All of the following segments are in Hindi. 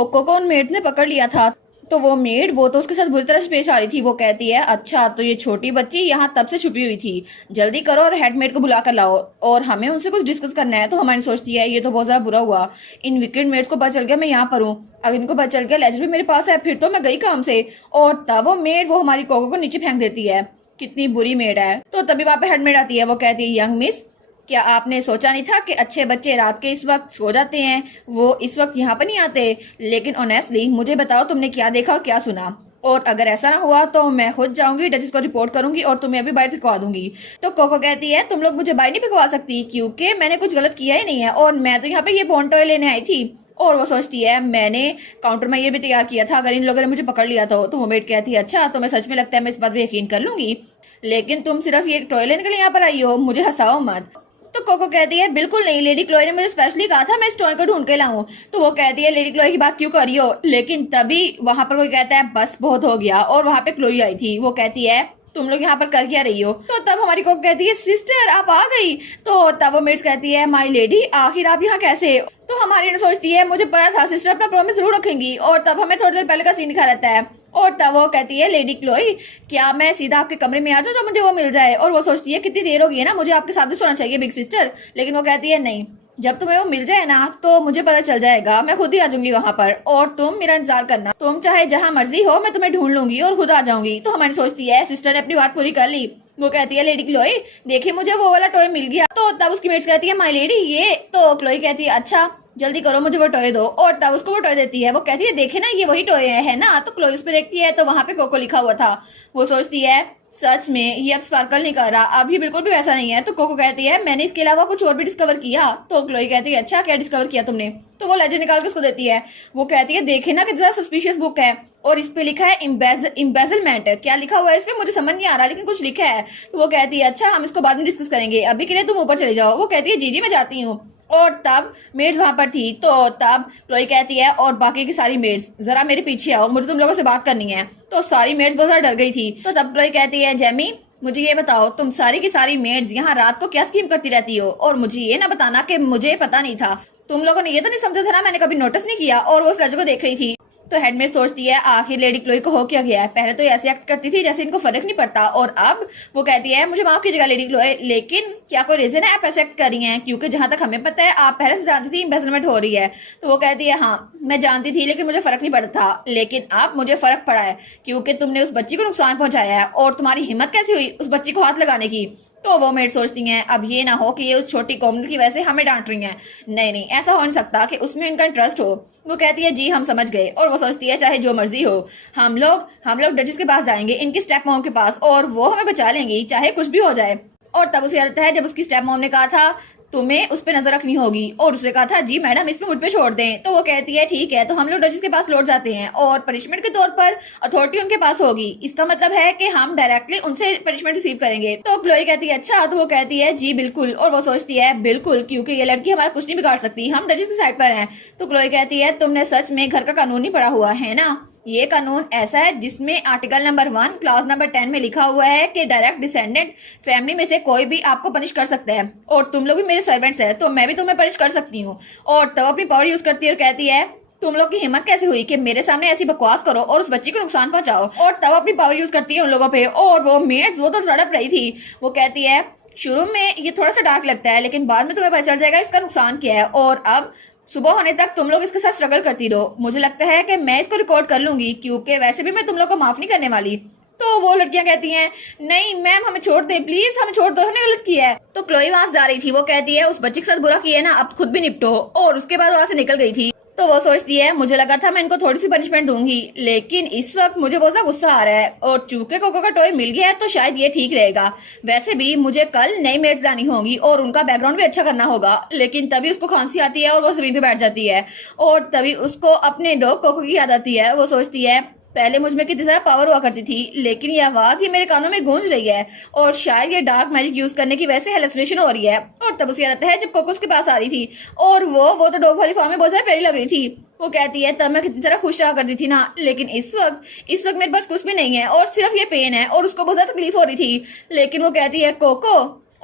कोको को उन मेड ने पकड़ लिया था। तो वो मेड वो तो उसके साथ बुरी तरह से पेश आ रही थी। वो कहती है अच्छा तो ये छोटी बच्ची यहाँ तब से छुपी हुई थी, जल्दी करो और हेडमेड को बुला कर लाओ और हमें उनसे कुछ डिस्कस करना है। तो हमारी सोचती है ये तो बहुत ज्यादा बुरा हुआ, इन विकेट मेड्स को पता चल गया मैं यहाँ पर हूँ, अगर इनको पता चल गया लेजर भी मेरे पास है फिर तो मैं गई काम से। और तब वो मेड वो हमारी कोको को नीचे फेंक देती है। कितनी बुरी मेड है। तो तभी वहां पे हेडमेड आती है। वो कहती है यंग मिस, क्या आपने सोचा नहीं था कि अच्छे बच्चे रात के इस वक्त सो जाते हैं, वो इस वक्त यहाँ पर नहीं आते? लेकिन ऑनेस्टली मुझे बताओ तुमने क्या देखा और क्या सुना, और अगर ऐसा ना हुआ तो मैं खुद जाऊंगी डचेस को रिपोर्ट करूंगी और तुम्हें अभी बाहर फिकवा दूंगी। तो कोको कहती है तुम लोग मुझे बाहर नहीं फिकवा सकती क्योंकि मैंने कुछ गलत किया ही नहीं है और मैं तो यहाँ पे ये बॉन्ड टॉय लेने आई थी। और वो सोचती है मैंने काउंटर में ये भी तैयार किया था अगर इन लोगों ने मुझे पकड़ लिया तो वो मेड कहती है अच्छा तो मैं सच में लगता है मैं इस बात पे यकीन कर लूंगी, लेकिन तुम सिर्फ ये टॉय लेने के लिए यहाँ पर आई हो, मुझे हंसाओ मत। तो कोको कहती है बिल्कुल नहीं, लेडी क्लोई ने मुझे स्पेशली कहा था मैं इस टॉय को ढूंढ के लाऊं। तो वो कहती है लेडी क्लोई की बात क्यों कर रही हो, लेकिन तभी वहां पर कोई कहता है बस बहुत हो गया और वहां पे क्लोई आई थी। वो कहती है तुम लोग यहाँ पर कर क्या रही हो? तो तब हमारी कोको कहती है सिस्टर आप आ गई। तो तब वो मेड्स कहती है माय लेडी आखिर आप यहाँ कैसे? तो हमारी ने सोचती है मुझे पता था सिस्टर अपना प्रॉमिस जरूर रखेंगी। और तब हमें थोड़ी देर पहले का सीन दिखा रहता है और तब वो कहती है लेडी क्लोई क्या मैं सीधा आपके कमरे में आ जाऊँ तो मुझे वो मिल जाए? और वो सोचती है कितनी देर होगी है ना, मुझे आपके साथ भी सोना चाहिए बिग सिस्टर। लेकिन वो कहती है नहीं, जब तुम्हें वो मिल जाए ना तो मुझे पता चल जाएगा, मैं खुद ही आ जाऊंगी वहां पर और तुम मेरा इंतजार करना, तुम चाहे जहां मर्जी हो मैं तुम्हें ढूंढ लूंगी और खुद आ जाऊंगी। तो हमारी सोचती है सिस्टर ने अपनी बात पूरी कर ली। वो कहती है लेडी क्लोई देखिए मुझे वो वाला टॉय मिल गया। तो तब उसकी मेट्स कहती है माय लेडी ये। तो क्लोई कहती है अच्छा जल्दी करो मुझे वो टॉय दो। और तब उसको वो टॉय देती है। वो कहती है देखे ना ये वही टॉय है ना। तो क्लोई उस पे देखती है तो वहां पे कोको लिखा हुआ था। वो सोचती है सच में ये अब स्पार्कल नहीं कर रहा, अब ये बिल्कुल भी वैसा नहीं है। तो कोको कहती है मैंने इसके अलावा कुछ और भी डिस्कवर किया। तो क्लोई कहती है अच्छा क्या डिस्कवर किया तुमने? तो वो लेजर निकाल के उसको देती है। वो कहती है देखे ना कितना सस्पिशियस बुक है और इस पे लिखा है इम्बेजलमेंट। क्या लिखा हुआ है इस पे मुझे समझ नहीं आ रहा लेकिन कुछ लिखा है। तो वो कहती है अच्छा हम इसको बाद में डिस्कस करेंगे, अभी के लिए तुम ऊपर चले जाओ। वो कहती है जी जी मैं जाती हूँ। और तब मेड्स वहां पर थी। तो तब क्लोई कहती है और बाकी की सारी मेड्स जरा मेरे पीछे आओ, मुझे तुम लोगों से बात करनी है। तो सारी मेड्स बहुत ज्यादा डर गई थी। तो तब क्लोई कहती है जेमी मुझे ये बताओ तुम सारी की सारी मेड्स यहाँ रात को क्या स्कीम करती रहती हो, और मुझे ये ना बताना कि मुझे पता नहीं था, तुम लोगों ने ये तो नहीं समझा था ना मैंने कभी नोटिस नहीं किया। और वो उस लड़के को देख रही थी। तो हेडमेड सोचती है आखिर लेडी क्लोई को हो क्या गया है, पहले तो ऐसे एक्ट करती थी जैसे इनको फर्क नहीं पड़ता और अब वो कहती है मुझे माफ कीजिएगा लेडी क्लोई लेकिन क्या कोई रीजन है आप ऐसे एक्ट कर रही हैं, क्योंकि जहां तक हमें पता है आप पहले से जानती थी इम्बेजलमेंट हो रही है। तो वो कहती है हाँ मैं जानती थी लेकिन मुझे फर्क नहीं पड़ता था, लेकिन अब मुझे फर्क पड़ा है क्योंकि तुमने उस बच्ची को नुकसान पहुंचाया है और तुम्हारी हिम्मत कैसी हुई उस बच्ची को हाथ लगाने की। तो वो मेड सोचती हैं अब ये ना हो कि ये उस छोटी कोमल की वजह से हमें डांट रही हैं, नहीं नहीं ऐसा हो नहीं सकता कि उसमें इनका इंटरेस्ट हो। वो कहती है जी हम समझ गए। और वो सोचती है चाहे जो मर्जी हो हम लोग डचेस के पास जाएंगे, इनकी स्टेप मॉम के पास, और वो हमें बचा लेंगी चाहे कुछ भी हो जाए। और तब उसे याद आता है जब उसकी स्टेप मॉम ने कहा था तुम्हें उस पर नजर रखनी होगी और उसने कहा था जी मैडम इसमें मुझ पे छोड़ दें। तो वो कहती है ठीक है। तो हम लोग डचेस के पास लौट जाते हैं और पनिशमेंट के तौर पर अथॉरिटी उनके पास होगी, इसका मतलब है कि हम डायरेक्टली उनसे पनिशमेंट रिसीव करेंगे। तो क्लोई कहती है अच्छा। तो वो कहती है जी बिल्कुल। और वो सोचती है बिल्कुल क्योंकि ये लड़की हमारा कुछ नहीं बिगाड़ सकती, हम डचेस की साइड पर हैं। तो क्लोई कहती है तुमने सच में घर का कानून नहीं पढ़ा हुआ है ना, ये कानून ऐसा है जिसमें आर्टिकल नंबर 1 क्लास नंबर 10 में लिखा हुआ है कि डायरेक्ट डिसेंडेंट फैमिली में से कोई भी आपको पनिश कर सकता है और तुम लोग भी मेरे सर्वेंट्स हैं तो मैं भी तुम्हें पनिश कर सकती हूँ। और तब अपनी पावर यूज करती है और कहती है तुम लोग की हिम्मत कैसे हुई कि मेरे सामने ऐसी बकवास करो और उस बच्ची को नुकसान पहुंचाओ। और तब अपनी पावर यूज करती है उन लोगों पे। और वो मेड्स वो तो तड़प रही थी। वो कहती है शुरू में ये थोड़ा सा डार्क लगता है लेकिन बाद में तुम्हें पता चल जाएगा इसका नुकसान क्या है और अब सुबह होने तक तुम लोग इसके साथ स्ट्रगल करती रहो। मुझे लगता है कि मैं इसको रिकॉर्ड कर लूंगी क्योंकि वैसे भी मैं तुम लोग को माफ नहीं करने वाली। तो वो लड़कियां कहती हैं नहीं मैम हमें छोड़ दे प्लीज, हमें छोड़ दो, हमने गलत किया है। तो क्लोई वहां जा रही थी। वो कहती है उस बच्ची के साथ बुरा किया है ना अब खुद भी निपटो। और उसके बाद वहां से निकल गई थी। तो वो सोचती है मुझे लगा था मैं इनको थोड़ी सी पनिशमेंट दूंगी लेकिन इस वक्त मुझे बहुत सा गुस्सा आ रहा है और चूंकि कोको का टॉय मिल गया है तो शायद ये ठीक रहेगा। वैसे भी मुझे कल नई मेड्स लानी होगी और उनका बैकग्राउंड भी अच्छा करना होगा। लेकिन तभी उसको खांसी आती है और वो जमीन पे बैठ जाती है और तभी उसको अपने डॉग कोको की याद आती है। वो सोचती है पहले मुझ में कितनी ज्यादा पावर हुआ करती थी लेकिन ये आवाज ये मेरे कानों में गूंज रही है और शायद ये डार्क मैजिक यूज करने की वजह से हेलुसिनेशन हो रही है। और तब उसे याद आता है जब कोको उसके पास आ रही थी और वो तो डॉग वाली फॉर्म में बहुत ज्यादा प्यारी लग रही थी। वो कहती है तब मैं कितनी तरह खुश रहा करती थी ना, लेकिन इस वक्त मेरे पास कुछ भी नहीं है और सिर्फ ये पेन है और उसको बहुत ज्यादा तकलीफ हो रही थी। लेकिन वो कहती है कोको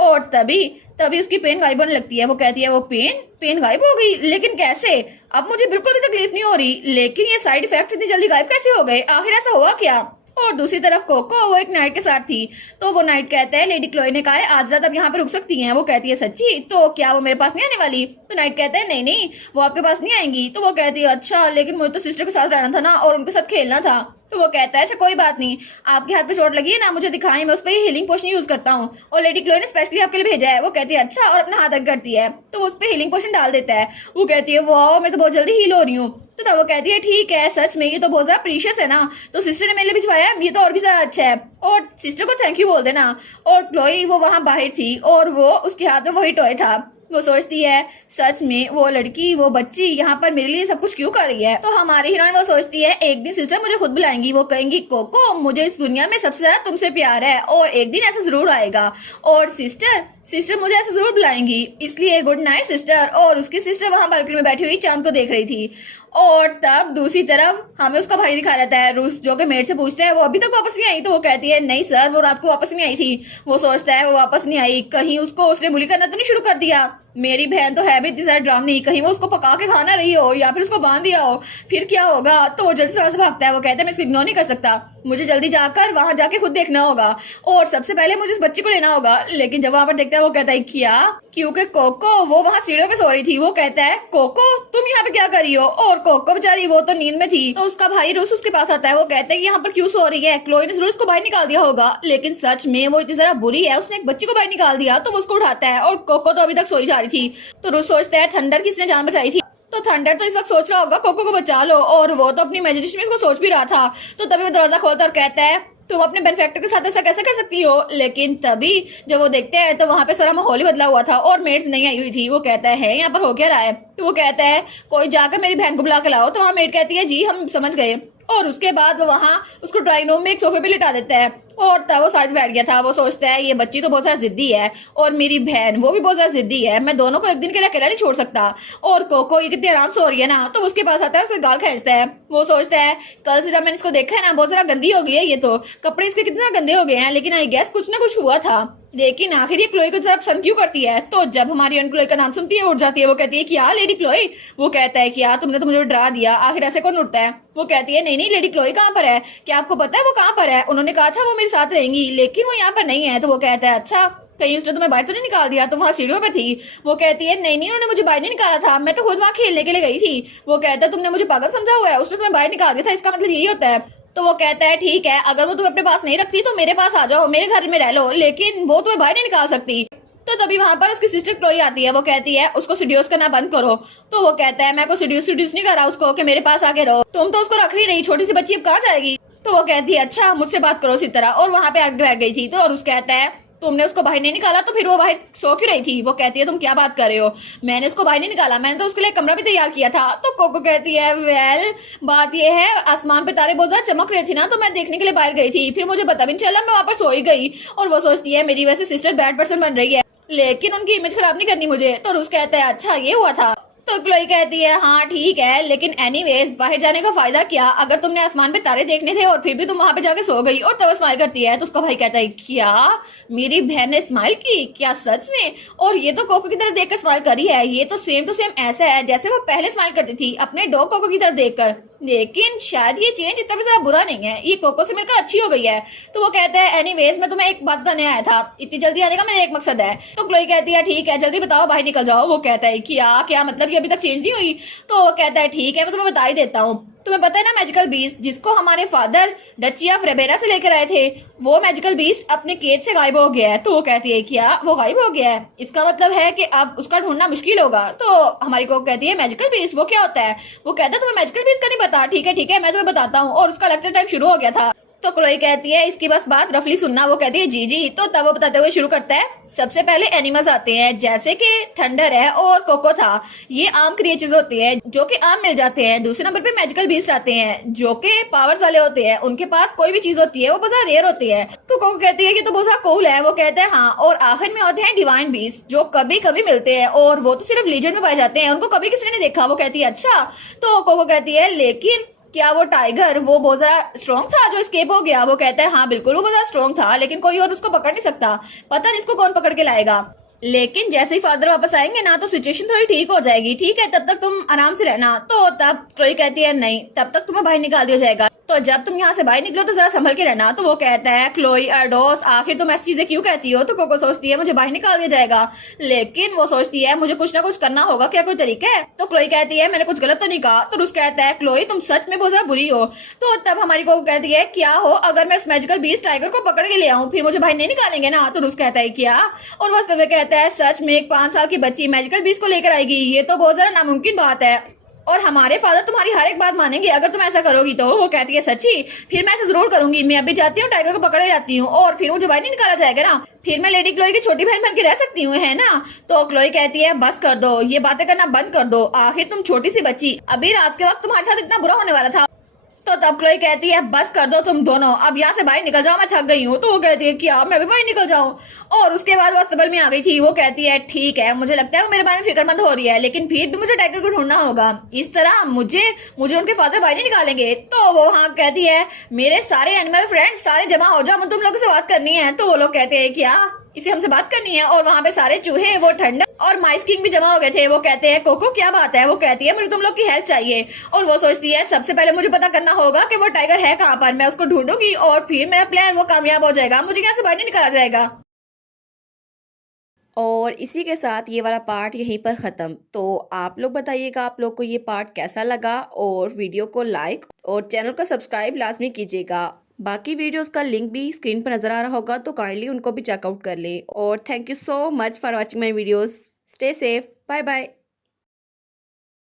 और तभी तभी उसकी पेन गायब होने लगती है। वो कहती है वो पेन पेन गायब हो गई, लेकिन कैसे? अब मुझे बिल्कुल भी तकलीफ नहीं हो रही, लेकिन ये साइड इफेक्ट इतनी जल्दी गायब कैसे हो गए? आखिर ऐसा हुआ क्या? और दूसरी तरफ कोको वो एक नाइट के साथ थी, तो वो नाइट कहता है लेडी क्लोई ने कहा है आज रात अब यहाँ पे रुक सकती हैं। वो कहती है सच्ची? तो क्या वो मेरे पास नहीं आने वाली? तो नाइट कहता है नहीं नहीं, वो आपके पास नहीं आएंगी। तो वो कहती है अच्छा, लेकिन मुझे तो सिस्टर के साथ रहना था ना और उनके साथ खेलना था। तो वो कहता है अच्छा कोई बात नहीं, आपके हाथ पे चोट लगी है ना, मुझे दिखाएं, मैं उस पर हीलिंग पोशन यूज करता हूँ और लेडी क्लोई ने स्पेशली आपके लिए भेजा है। वो कहती है अच्छा, और अपना हाथ आगे करती है तो वो उस पर हीलिंग पोशन डाल देता है। वो कहती है वाह, मैं तो बहुत जल्दी हील हो रही हूँ। तो तब वो कहती है ठीक है, सच में ये तो बहुत ज्यादा प्रीशियस है ना, तो सिस्टर ने मेरे लिए भिजवाया, ये तो और भी ज्यादा अच्छा है, और सिस्टर को थैंक यू बोल देना। और क्लोई वो वहां बाहर थी और वो उसके हाथ में वही टॉय था। वो सोचती है सच में वो लड़की वो बच्ची यहाँ पर मेरे लिए सब कुछ क्यों कर रही है। तो हमारी हीरोइन वो सोचती है एक दिन सिस्टर मुझे खुद बुलाएंगी, वो कहेंगी कोको मुझे इस दुनिया में सबसे ज्यादा तुमसे प्यार है और एक दिन ऐसा जरूर आएगा, और सिस्टर सिस्टर मुझे ऐसे जरूर बुलाएंगी, इसलिए गुड नाइट सिस्टर। और उसकी सिस्टर वहां बालकनी में बैठी हुई चांद को देख रही थी। और तब दूसरी तरफ हमें उसका भाई दिखा रहता है रूस, जो कि मेड से पूछता है वो अभी तक वापस नहीं आई। तो वो कहती है नहीं सर, वो रात को वापस नहीं आई थी। वो सोचता है वो वापस नहीं आई, कहीं उसको उसने बुली करना तो नहीं शुरू कर दिया। मेरी बहन तो है भी इतनी ज्यादा ड्रामनी, कहीं वो उसको पका के खाना रही हो या फिर उसको बांध दिया हो, फिर क्या होगा। तो वो जल्दी से वहां से भागता है। वो कहता है मैं इसको इग्नोर नहीं कर सकता, मुझे जल्दी जाकर वहां जाके खुद देखना होगा और सबसे पहले मुझे इस बच्चे को लेना होगा। लेकिन जब वहां पर देखता है वो कहता है क्या, क्योंकि कोको वो वहां सीढ़ियों पे सो रही थी। वो कहता है कोको तुम यहाँ पे क्या कर रही हो? और कोको बेचारी वो तो नींद में थी। तो उसका भाई रूस उसके पास आता है। वो कहता है कि यहाँ पर क्यों सो रही है, क्लोई ने जरूर उसको बाहर निकाल दिया होगा। लेकिन सच में वो इतनी ज्यादा बुरी है, उसने एक बच्ची को बाहर निकाल दिया। तो वो उसको उठाता है और कोको तो अभी तक सोई जा रही थी। तो रूस सोचता है थंडर किसने जान बचाई थी। तो थंडर तो इस वक्त सोच रहा होगा कोको को बचा लो, और वो तो अपनी इमेजिनेशन में इसको सोच भी रहा था। तो तभी वो दरवाजा खोलता और कहता है तुम अपने बेनिफैक्टर के साथ ऐसा कैसे कर सकती हो। लेकिन तभी जब वो देखते हैं तो वहां पे सारा माहौल ही बदला हुआ था और मेड्स नहीं आई हुई थी। वो कहता है यहाँ पर हो क्या रहा है? तो वो कहता है कोई जाकर मेरी बहन को बुला के लाओ। तो वहां मेड कहती है जी हम समझ गए। और उसके बाद वो वहां उसको ड्राइंग रूम में एक सोफे पे लिटा देता है और तब वो साइड बैठ गया था। वो सोचता है ये बच्ची तो बहुत ज्यादा जिद्दी है और मेरी बहन वो भी बहुत ज्यादा जिद्दी है, मैं दोनों को एक दिन के लिए अकेला नहीं छोड़ सकता। और कोको ये कितनी आराम से हो रही है ना, तो उसके पास आता है, उसके गाल खींचता है। वो सोचता है कल से जब मैंने इसको देखा है ना बहुत ज्यादा गंदी हो गई है, ये तो कपड़े इसके कितने गंदे हो गए हैं, लेकिन आई गेस कुछ ना कुछ हुआ था। लेकिन आखिर ये क्लोई को जरा पसंद क्यों करती है? तो जब हमारी क्लोई का नाम सुनती है उठ जाती है। वो कहती है क्या लेडी क्लोई? वो कहता है क्या तुमने तो मुझे डरा दिया, आखिर ऐसे कौन उठता है? वो कहती है नहीं नहीं, लेडी क्लोई कहाँ पर है? क्या आपको पता है वो कहाँ पर है? उन्होंने कहा था वो मेरे साथ रहेंगी, लेकिन वो यहाँ पर नहीं है। तो वो कहता है अच्छा, कहीं उसने तुम्हें बाहर तो नहीं निकाल दिया? तुम वहाँ सीढ़ियों पर थी। वो कहती है नहीं नहीं, उन्होंने मुझे बाहर नहीं निकाला था, मैं तो खुद वहाँ खेलने के लिए गई थी। वो कहता है तुमने मुझे पागल समझा हुआ है, उसने तुम्हें बाहर निकाल दिया था, इसका मतलब यही होता है। तो वो कहता है ठीक है, अगर वो तुम्हें अपने पास नहीं रखती तो मेरे पास आ जाओ, मेरे घर में रह लो, लेकिन वो तुम्हें बाहर नहीं निकाल सकती। तो तभी वहां पर उसकी सिस्टर क्लोई आती है। वो कहती है उसको सीड्यूस करना बंद करो। तो वो कहता है मैं को सीड्यूस नहीं कर रहा उसको कि मेरे पास आके रहो, तुम तो उसको रख ही रही, छोटी सी बच्ची अब कहाँ जाएगी। तो वो कहती है अच्छा मुझसे बात करो इसी तरह, और वहां पे आगे बैठ गई थी। तो और उसका कहता है तुमने उसको बाहर नहीं निकाला तो फिर वो बाहर सो क्यों रही थी? वो कहती है तुम क्या बात कर रहे हो, मैंने उसको बाहर नहीं निकाला, मैंने तो उसके लिए कमरा भी तैयार किया था। तो कोको कहती है वेल बात ये है आसमान पे तारे बहुत ज्यादा चमक रहे थे ना, तो मैं देखने के लिए बाहर गई थी, फिर मुझे पता भी नहीं चला, मैं वहां पर सो ही गई। और वो सोचती है मेरी वजह से सिस्टर बैड पर्सन बन रही है, लेकिन उनकी इमेज खराब नहीं करनी मुझे। तो रूस कहता है अच्छा ये हुआ था। तो क्लोई कहती है हाँ ठीक है, लेकिन एनीवेज बाहर जाने का फायदा क्या, अगर तुमने आसमान पे तारे देखने थे और फिर भी तुम वहां पे जाके सो गई। और तब स्माइल करती है। तो उसका भाई कहता है क्या मेरी बहन ने स्माइल की? क्या सच में? और ये तो कोको की तरफ देखकर स्माइल करी है, ये तो सेम टू सेम ऐसा है जैसे वो पहले स्माइल करती थी अपने डॉग कोको की तरफ देखकर। लेकिन शायद ये चेंज इतना भी ज्यादा बुरा नहीं है, ये कोको से मिलकर अच्छी हो गई है। तो वो कहता है एनीवेज मैं तुम्हें एक बात बताने आया था, इतनी जल्दी आने का मेरा एक मकसद है। तो क्लोई कहती है ठीक है जल्दी बताओ, बाहर निकल जाओ। वो कहता है क्या क्या मतलब ये अभी तक चेंज नहीं हुई? तो वो कहता है ठीक है मैं तुम्हें बता ही देता हूँ, तुम्हें पता है ना मैजिकल बीस्ट जिसको हमारे फादर डची ऑफ रेबेरा से लेकर आए थे, वो मैजिकल बीस्ट अपने केज से गायब हो गया है। तो वो कहती है क्या वो गायब हो गया है? इसका मतलब है कि अब उसका ढूंढना मुश्किल होगा। तो हमारी को कहती है मैजिकल बीस्ट वो क्या होता है? वो कहता है तुम्हें मैजिकल बीस्ट का नहीं पता? ठीक है मैं तुम्हें बताता हूँ। और उसका लेक्चर टाइम शुरू हो गया था। तो क्लोई कहती है इसकी बस बात रफली सुनना। वो कहती है जी जी। तो तब वो बताते हुए शुरू करता है सबसे पहले एनिमल्स आते हैं जैसे कि थंडर है और कोको था, ये आम क्रिएचर्स होते हैं जो कि आम मिल जाते हैं। दूसरे नंबर पे मैजिकल बीस्ट आते हैं जो कि पावर्स वाले होते हैं, उनके पास कोई भी चीज होती है वो बहुत रेयर होती है। तो कोको कहती है कि तो बहुत कूल है। वो कहता है हाँ, और आखिर में होते हैं डिवाइन बीस्ट जो कभी कभी मिलते हैं और वो तो सिर्फ लीजेंड में पाए जाते हैं, उनको कभी किसी ने नहीं देखा। वो कहती है अच्छा। तो कोको कहती है लेकिन क्या वो टाइगर वो बहुत ज्यादा स्ट्रॉन्ग था जो escape हो गया? वो कहता है हाँ बिल्कुल वो बहुत ज्यादा स्ट्रॉन्ग था, लेकिन कोई और उसको पकड़ नहीं सकता, पता नहीं इसको कौन पकड़ के लाएगा। लेकिन जैसे ही फादर वापस आएंगे ना तो सिचुएशन थोड़ी ठीक हो जाएगी, ठीक है तब तक तुम आराम से रहना। तो तब क्लोई कहती है नहीं, तब तक तुम्हें बाहर निकाल दिया जाएगा, तो जब तुम यहाँ से बाहर निकलो तो जरा संभल के रहना। तो वो कहता है क्लोई अर्डोस आखिर तुम ऐसी चीजें क्यों कहती हो? तो कोको सोचती है मुझे बाहर निकाल दिया जाएगा, लेकिन वो सोचती है मुझे कुछ ना कुछ करना होगा, क्या कोई तरीका है? तो क्लोई कहती है मैंने कुछ गलत तो नहीं कहा। तो रुस कहता है क्लोई तुम सच में बहुत ज्यादा बुरी हो। तो तब हमारी कोको कहती है क्या हो अगर मैं इस मैजिकल बीस्ट टाइगर को पकड़ के ले आऊं, फिर मुझे बाहर नहीं निकालेंगे ना? तो रुस कहता है क्या? और वास्तव कहता है सच में एक 5 साल की बच्ची मैजिकल बीस्ट को लेकर आएगी, ये तो बहुत ज्यादा नामुमकिन बात है, और हमारे फादर तुम्हारी हर एक बात मानेंगे अगर तुम ऐसा करोगी। तो वो कहती है सच्ची, फिर मैं ऐसा जरूर करूंगी, मैं अभी जाती हूँ टाइगर को पकड़े जाती हूँ और फिर मुझे बाहर नहीं निकाला जाएगा ना, फिर मैं लेडी क्लोई की छोटी बहन बन के रह सकती हूँ, है ना? तो क्लोई कहती है बस कर दो, ये बातें करना बंद कर दो, आखिर तुम छोटी सी बच्ची, अभी रात के वक्त तुम्हारे साथ इतना बुरा होने वाला था। तो तब क्लोई कहती है बस कर दो तुम दोनों, अब यहाँ से बाहर निकल जाओ, मैं थक गई हूँ। तो वो कहती है क्या मैं भी बाहर निकल जाऊँ? और उसके बाद वो अस्तबल में आ गई थी। वो कहती है ठीक है मुझे लगता है वो मेरे बारे में फिक्रमंद हो रही है, लेकिन फिर भी मुझे टाइगर को ढूंढना होगा, इस तरह मुझे मुझे उनके फादर बाहर नहीं निकालेंगे। तो वो हाँ कहती है मेरे सारे एनिमल फ्रेंड्स सारे जमा हो जाओ, तुम लोगों से बात करनी है। तो वो लोग कहते हैं क्या इसे हमसे बात करनी है, और वहां पे सारे चूहे वो ठंडा और माइस किंग भी जमा हो गए थे। वो कहते हैं कोको क्या बात है? वो कहती है मुझे तुम लोग की हेल्प चाहिए, और वो सोचती है सबसे पहले मुझे पता करना होगा कि वो टाइगर है कहाँ पर, मैं उसको ढूंढूंगी और फिर मेरा प्लान वो कामयाब हो जाएगा, मुझे यहाँ से बाहर नहीं निकाला जाएगा। और इसी के साथ ये वाला पार्ट यहीं पर ख़त्म। तो आप लोग बताइएगा आप लोग को ये पार्ट कैसा लगा, और वीडियो को लाइक और चैनल को सब्सक्राइब लाजमी कीजिएगा। बाकी वीडियोस का लिंक भी स्क्रीन पर नज़र आ रहा होगा, तो काइंडली उनको भी चेकआउट कर ले। और thank you so much for watching my videos. Stay safe, bye bye.